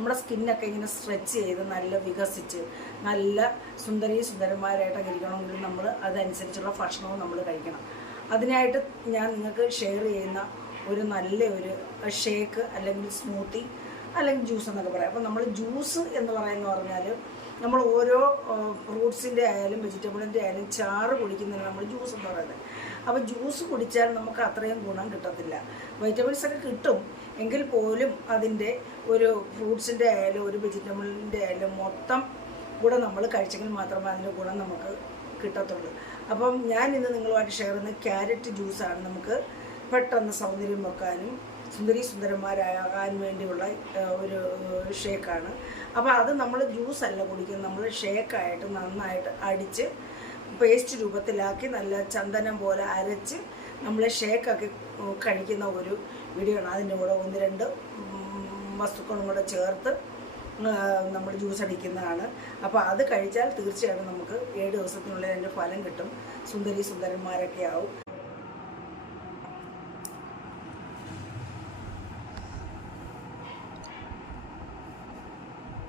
നമ്മുടെ സ്കിന്നൊക്കെ ഇങ്ങനെ സ്ട്രെച്ച് ചെയ്ത് നല്ല വികസിച്ച് നല്ല സുന്ദരന്മാരായിട്ടൊക്കെ ഇരിക്കണമെങ്കിൽ നമ്മൾ അതനുസരിച്ചുള്ള ഭക്ഷണവും നമ്മൾ കഴിക്കണം. അതിനായിട്ട് ഞാൻ നിങ്ങൾക്ക് ഷെയർ ചെയ്യുന്ന ഒരു നല്ല ഒരു ഷേക്ക് അല്ലെങ്കിൽ സ്മൂത്തി അല്ലെങ്കിൽ ജ്യൂസ് എന്നൊക്കെ പറയാം. അപ്പോൾ നമ്മൾ ജ്യൂസ് എന്ന് പറഞ്ഞാൽ നമ്മൾ ഓരോ ഫ്രൂട്ട്സിൻ്റെ ആയാലും വെജിറ്റബിളിൻ്റെ ആയാലും ചാറ് കുടിക്കുന്നതിന് നമ്മൾ ജ്യൂസ് എന്ന് പറയുന്നത്. അപ്പോൾ ജ്യൂസ് കുടിച്ചാൽ നമുക്ക് അത്രയും ഗുണം കിട്ടത്തില്ല. വൈറ്റമിൻസ് ഒക്കെ കിട്ടും എങ്കിൽ പോലും അതിൻ്റെ ഒരു ഫ്രൂട്ട്സിൻ്റെ ആയാലും ഒരു വെജിറ്റബിളിൻ്റെ ആയാലും മൊത്തം കൂടെ നമ്മൾ കഴിച്ചെങ്കിൽ മാത്രമേ അതിൻ്റെ ഗുണം നമുക്ക് കിട്ടത്തുള്ളൂ. അപ്പം ഞാൻ ഇന്ന് നിങ്ങളുമായിട്ട് ഷെയർ ചെയ്യുന്ന ക്യാരറ്റ് ജ്യൂസാണ്. നമുക്ക് പെട്ടെന്ന് സൗന്ദര്യം വെക്കാനും സുന്ദരന്മാരാകാൻ വേണ്ടിയുള്ള ഒരു ഷേക്കാണ്. അപ്പോൾ അത് നമ്മൾ ജ്യൂസല്ല കുടിക്കുന്നത്, നമ്മൾ ഷേക്കായിട്ട് നന്നായിട്ട് അടിച്ച് പേസ്റ്റ് രൂപത്തിലാക്കി നല്ല ചന്ദനം പോലെ അരച്ച് നമ്മൾ ഷേക്കാക്കി കഴിക്കുന്ന ഒരു വീഡിയോ ആണ്. അതിൻ്റെ കൂടെ 1-2 വസ്തുക്കളും കൂടെ ചേർത്ത് നമ്മൾ ജ്യൂസ് അടിക്കുന്നതാണ്. അപ്പോൾ അത് കഴിച്ചാൽ തീർച്ചയായിട്ടും നമുക്ക് 7 ദിവസത്തിനുള്ളിൽ അതിൻ്റെ ഫലം കിട്ടും. സുന്ദരന്മാരൊക്കെ ആവും.